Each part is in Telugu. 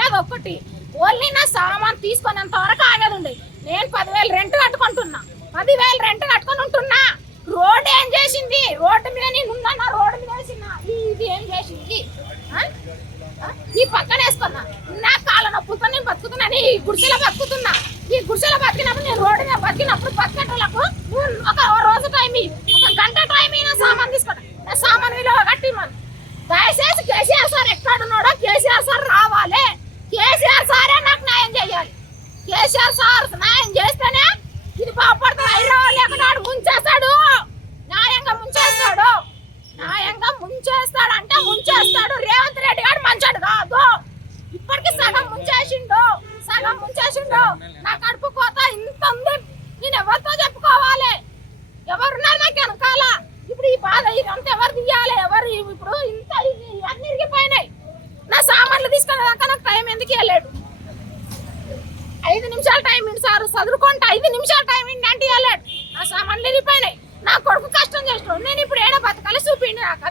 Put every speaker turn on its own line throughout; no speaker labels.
నాకు ఒక్కటి. ఓన్లీ నా సామాన్ తీసుకునేంత వరకు ఆగదు ఉండే నేను పదివేలు రెంట్ కట్టుకుంటున్నా. పదివేలు రెంట్ కట్టుకొని ఉంటున్నా రోడ్ ఏం చేసింది రోడ్డు మీద నేను ఉన్నా రోడ్డు మీద వేసిన ఇది ఏం చేసింది ఆ? ఆ? ఈ పక్కన వేసుకున్నా నా కాళ్ళ నొప్పులతో నేను బతుకుతున్నాను ఈ గుడిసెలో బతుకుతున్నా. ఈ గుడిసెలో బతికినప్పుడు నేను రోడ్డు మీద బతికినప్పుడు బతికేటోళ్ళకు ఒక రోజు టైం ఒక గంట టైం అయినా సామాన్ తీసుకోండి సామాన్ విలువ కట్టి మనం దయచేసి కేసీఆర్ సార్ ఎక్కడున్నాడో కేసీఆర్ సార్ రావాలి. కేసీఆర్ సారే నాకు న్యాయం చేయాలి. కేసీఆర్ సార్ సగం ముంచేసిండు నా కడుపు కోత ఇంత ఉంది. నేను ఎవరితో చెప్పుకోవాలి? ఎవరున్నారు నాకు వెనకాల? ఇప్పుడు ఈ బాధ ఇదంతా ఎవరు తీయాలి? ఎవరు ఇప్పుడు ఇంత ఇది అన్ని ఇరిగిపోయినాయి. నా సామాన్లు తీసుకునే దాకా నాకు టైం ఎందుకు వెళ్ళాడు ఐదు నిమిషాలు టైం ఇంటి సార్. చదువుకుంటే ఐదు నిమిషాలు టైం ఇంటి అంటే వెళ్ళాడు నా సామాన్లు వెళ్ళిపోయినాయి నా కొడుకు కష్టం చేసినాడు. నేను ఇప్పుడు ఏడో బతకాలి చూపిండి నాకు.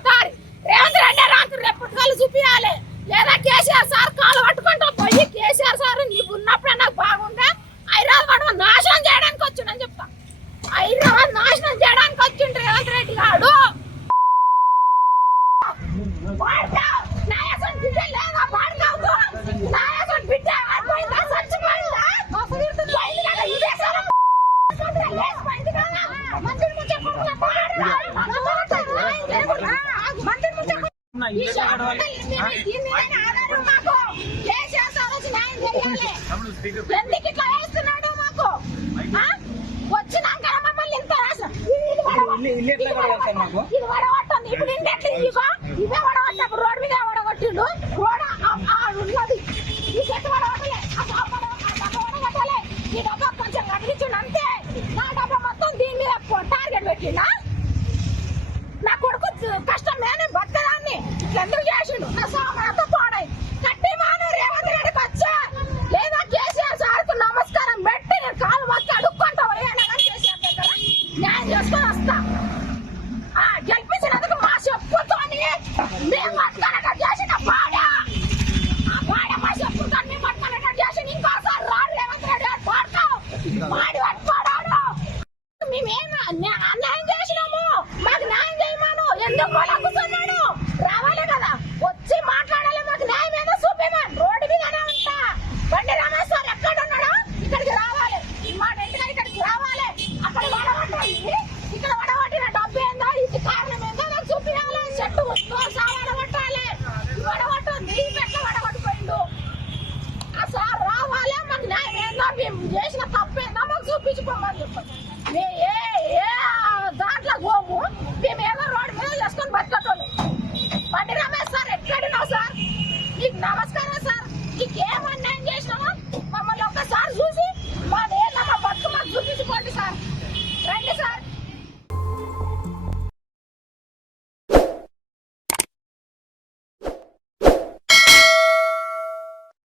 ఇట్లా వేస్తున్నాడు మాకు వచ్చినాక మమ్మల్ని ఇంత ఇప్పుడు మీద వడగొట్టిండు. రోడ్